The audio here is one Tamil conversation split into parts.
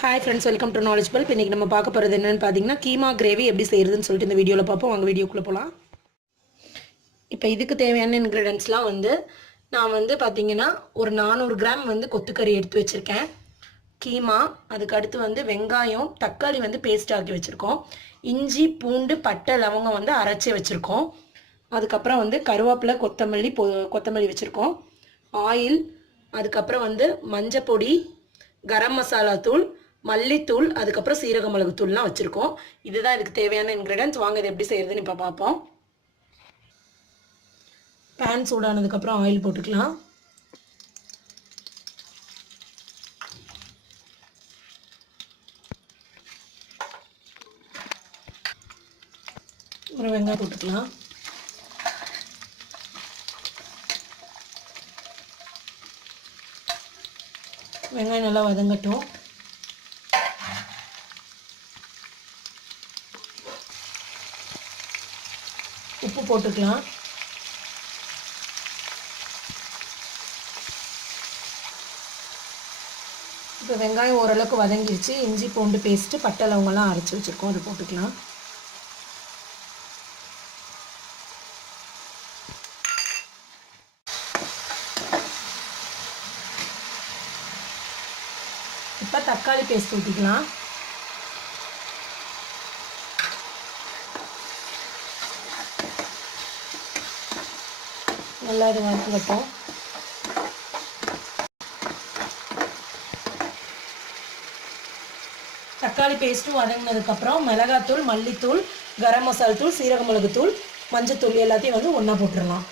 Hi friends, welcome to knowledge bulb. இன்றைக்கி நம்ம பார்க்க போகிறது என்னென்னு பார்த்தீங்கன்னா, கீமா கிரேவி எப்படி செய்கிறதுன்னு சொல்லிட்டு இந்த வீடியோவில் பார்ப்போம். வாங்க வீடியோக்குள்ளே போகலாம். இப்போ இதுக்கு தேவையான இன்க்ரீடியன்ட்ஸ்லாம் நான் பார்த்தீங்கன்னா ஒரு 400 கிராம் கொத்துக்கறி எடுத்து வச்சுருக்கேன். கீமா, அதுக்கு அடுத்து வெங்காயம், தக்காளி பேஸ்ட் ஆக்கி வச்சுருக்கோம். இஞ்சி, பூண்டு, பட்டை, லவங்கம் அரைச்சி வச்சுருக்கோம். அதுக்கப்புறம் கருவேப்பிலை, கொத்தமல்லி வச்சுருக்கோம். ஆயில், அதுக்கப்புறம் மஞ்சள் பொடி, கரம் மசாலா தூள், மல்லித்தூள், அதுக்கப்புறம் சீரக மிளகு தூள்லாம் வச்சுருக்கோம். இதுதான் இதுக்கு தேவையான இன்க்ரீடியன்ட்ஸ். வாங்க இது எப்படி செய்கிறதுன்னு இப்போ பார்ப்போம். பேன் சூடானதுக்கப்புறம் ஆயில் போட்டுக்கலாம். ஒரு வெங்காயம் போட்டுக்கலாம். வெங்காயம் நல்லா வதங்கட்டும். உப்பு போட்டுக்கலாம். இப்போ வெங்காயம் ஓரளவுக்கு வதங்கிடுச்சு. இஞ்சி பூண்டு பேஸ்ட்டு, பட்டை லவங்கெல்லாம் அரைச்சி வச்சுருக்கோம், அது போட்டுக்கலாம். இப்போ தக்காளி பேஸ்ட் ஊற்றிக்கலாம். நல்லா இது வதங்கட்டும். தக்காளி பேஸ்ட்டும் வதங்கினதுக்கப்புறம் மிளகாத்தூள், மல்லித்தூள், கரம் மசாலா தூள், சீரக மிளகு தூள், மஞ்சத்தூள் எல்லாத்தையும் ஒன்றா போட்டுடலாம்.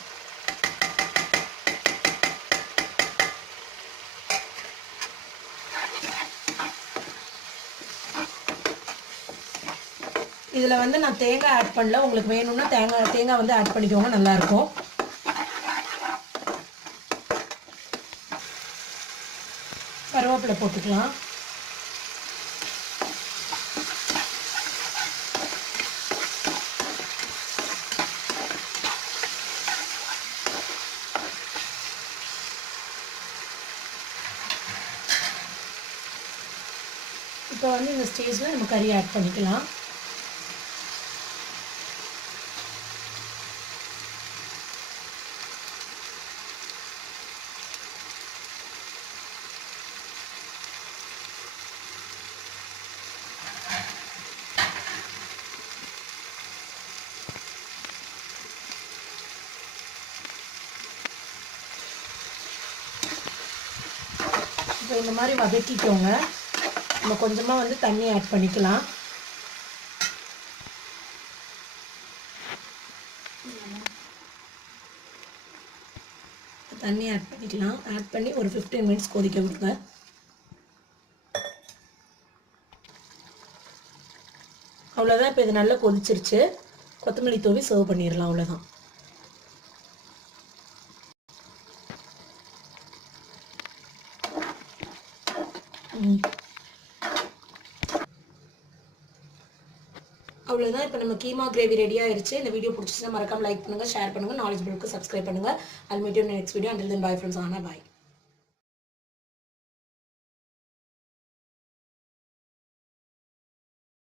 இதில் நான் தேங்காய் ஆட் பண்ணல. உங்களுக்கு வேணும்னா தேங்காய் ஆட் பண்ணிக்கோங்க, நல்லாயிருக்கும். கருவேப்பிலை போட்டுக்கலாம். இப்போ இந்த ஸ்டேஜில் நம்ம கறி ஆட் பண்ணிக்கலாம். இப்போ இந்த மாதிரி வதக்கிக்கோங்க. நம்ம கொஞ்சமாக தண்ணி ஆட் பண்ணிக்கலாம். தண்ணி ஆட் பண்ணிக்கலாம். ஆட் பண்ணி ஒரு 15 மினிட்ஸ் கொதிக்க விடுங்க. அவ்வளோதான். இப்போ இது நல்லா கொதிச்சிருச்சு. கொத்தமல்லி தூவி சர்வ் பண்ணிடலாம். அவ்வளோதான். அவ்வளோதான். இப்போ நம்ம கீமா கிரேவி ரெடி ஆயிடுச்சு. இந்த வீடியோ பிடிச்சிச்சுன்னா மறக்காம லைக் பண்ணுங்கள், ஷேர் பண்ணுங்கள், நாலேஜ் பல்புக்கு சப்ஸ்கிரைப் பண்ணுங்கள். I'll meet you in the next video. Until then, bye friends. Anna, bye.